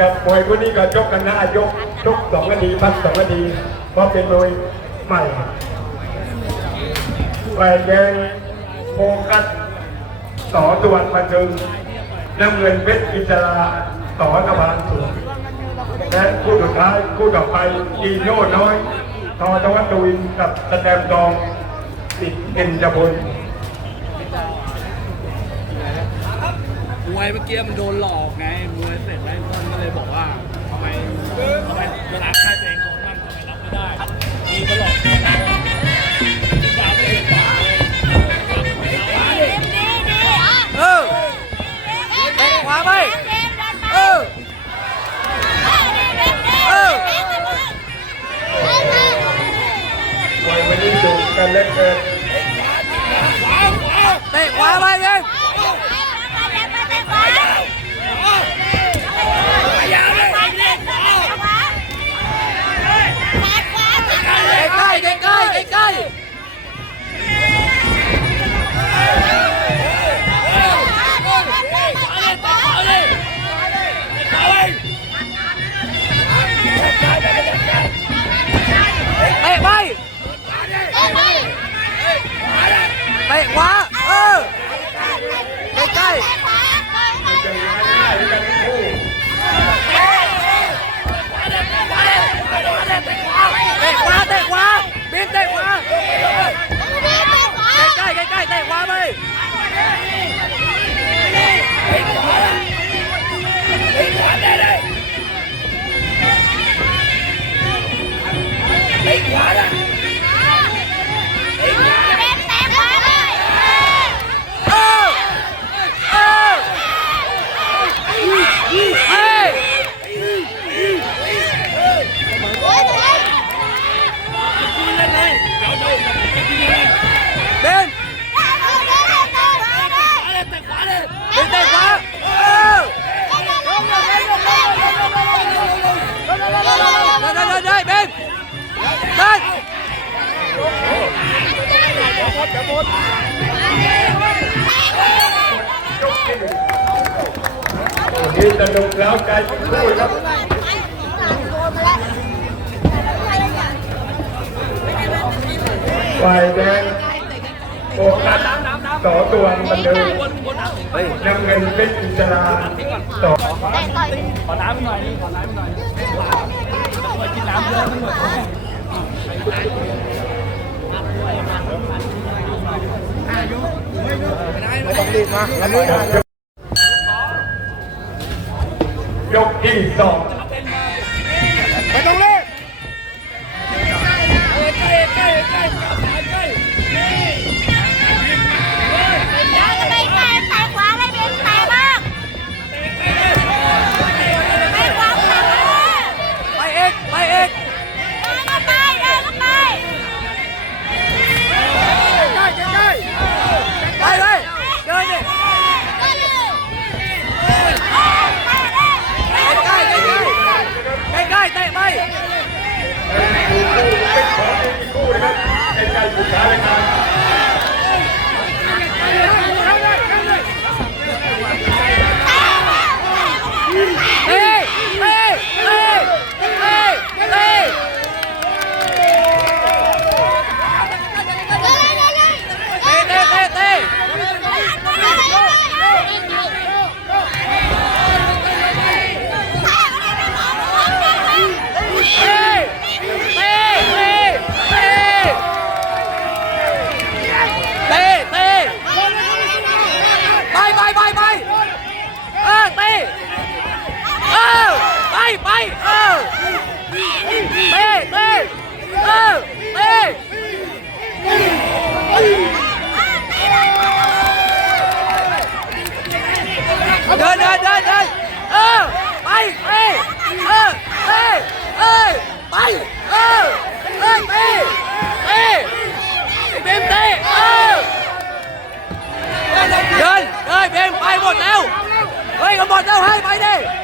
กับมวยคนนี้ก็ชกกันหน้ายกชกสองนาทีพักสองนาทีเพราะเป็นมวยใหม่ฝ่ายแดงโฟกัสต่อตวนมาจึงน้ำเงินเพชรอิจราต่อนภานสุนและคู่สุดท้ายคู่ต่อไปอีโน่น้อยต่อตวัตวินกับสแตมดองติดเอ็นบุญมวยเมื่อกี้มันโดนหลอกไงมวยเสร็จแล้ว let elected lên đi là đồng lão cai chúng tôi lắm vài đen một cắt tỏ tuần mình đường năm nghìn cái là tỏ còn ám ngoài đi còn ám ngoài chín làm chưa ยกที่สอง ơ b b ơ b đơn đơn đơn đơn ơ bay ê ơ ê ê bay ơ ê b ê bim tê ơ đơn rồi bim bay một leo bay còn một leo hai bay đi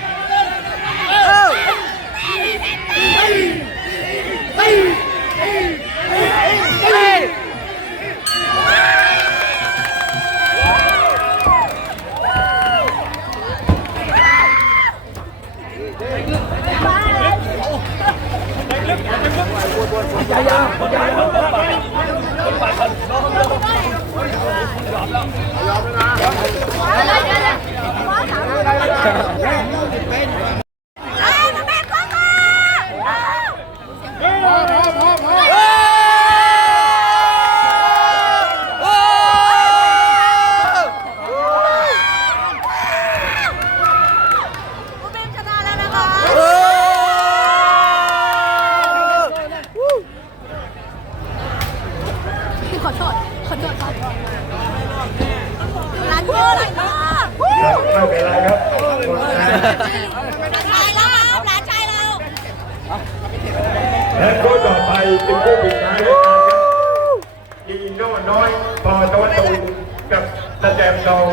ชายเราครับร้านชายเราและคู่ต่อไปเป็นคู่ปิดท้ายด้วยการครับอีโน่น้อยพอตะวันตูนกับตะแจมทอง